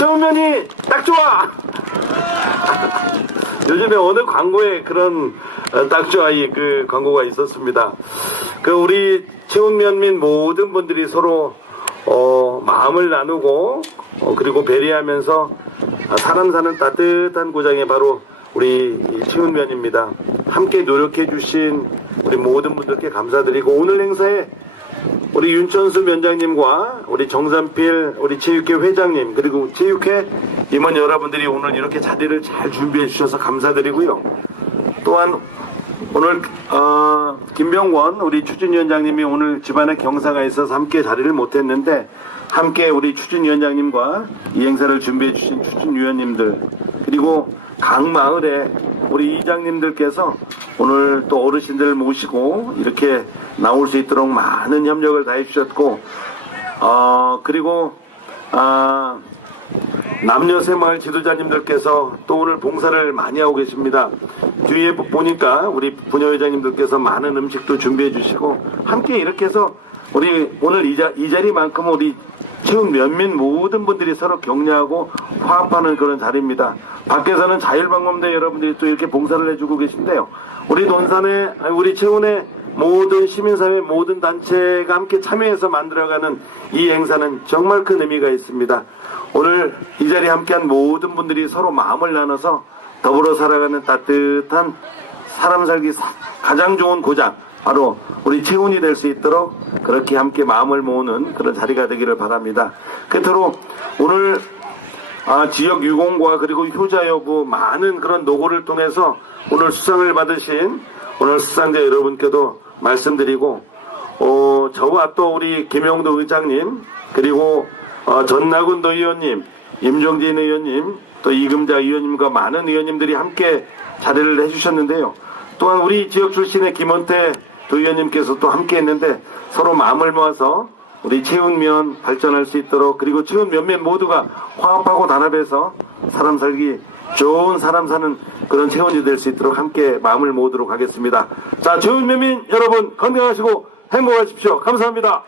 채우면이 딱 좋아. 요즘에 어느 광고에 그런 어, 딱 좋아 이그 광고가 있었습니다. 그 우리 채운면민 모든 분들이 서로 어, 마음을 나누고 어, 그리고 배려하면서 아, 사람 사는 따뜻한 고장이 바로 우리 이 채운면입니다. 함께 노력해 주신 우리 모든 분들께 감사드리고 오늘 행사에 우리 윤천수 위원장님과 우리 정산필 우리 체육회 회장님 그리고 체육회 임원 여러분들이 오늘 이렇게 자리를 잘 준비해 주셔서 감사드리고요. 또한 오늘 어, 김병권 우리 추진위원장님이 오늘 집안에 경사가 있어서 함께 자리를 못했는데 함께 우리 추진위원장님과 이 행사를 준비해 주신 추진위원님들 그리고 각 마을에 우리 이장님들께서 오늘 또 어르신들 모시고 이렇게 나올 수 있도록 많은 협력을 다해 주셨고 어 그리고 아 남녀새마을 지도자님들께서 또 오늘 봉사를 많이 하고 계십니다. 뒤에 보니까 우리 부녀회장님들께서 많은 음식도 준비해 주시고 함께 이렇게 해서 우리 오늘 이, 자, 이 자리만큼 우리 체육 면민 모든 분들이 서로 격려하고 화합하는 그런 자리입니다. 밖에서는 자율방범대 여러분들이 또 이렇게 봉사를 해주고 계신데요. 우리 논산의 우리 체운의 모든 시민사회 모든 단체가 함께 참여해서 만들어가는 이 행사는 정말 큰 의미가 있습니다. 오늘 이 자리에 함께한 모든 분들이 서로 마음을 나눠서 더불어 살아가는 따뜻한 사람 살기 사- 가장 좋은 고장 바로 우리 체운이 될 수 있도록 그렇게 함께 마음을 모으는 그런 자리가 되기를 바랍니다. 끝으로 오늘 아, 지역 유공과 그리고 효자 여부 많은 그런 노고를 통해서 오늘 수상을 받으신 오늘 수상자 여러분께도 말씀드리고 어, 저와 또 우리 김영도 의장님 그리고 어, 전나군 도 의원님 임종진 의원님 또 이금자 의원님과 많은 의원님들이 함께 자리를 해주셨는데요. 또한 우리 지역 출신의 김원태 도의원님께서 또 함께 했는데 서로 마음을 모아서 우리 체운면 발전할 수 있도록 그리고 체운 면면 모두가 화합하고 단합해서 사람 살기 좋은 사람 사는 그런 체운이 될 수 있도록 함께 마음을 모으도록 하겠습니다. 자, 체운 면민 여러분 건강하시고 행복하십시오. 감사합니다.